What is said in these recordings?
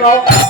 bro.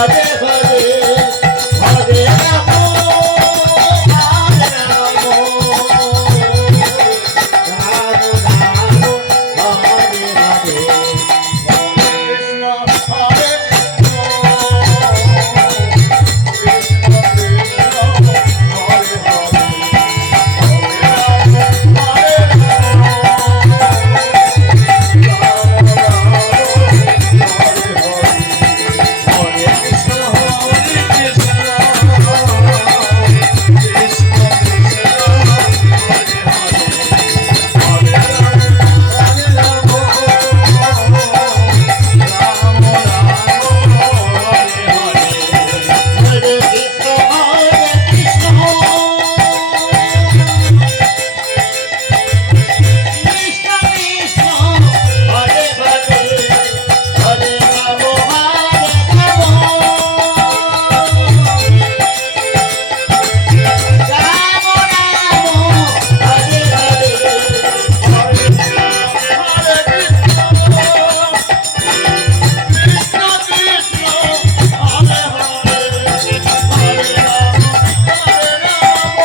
Adeva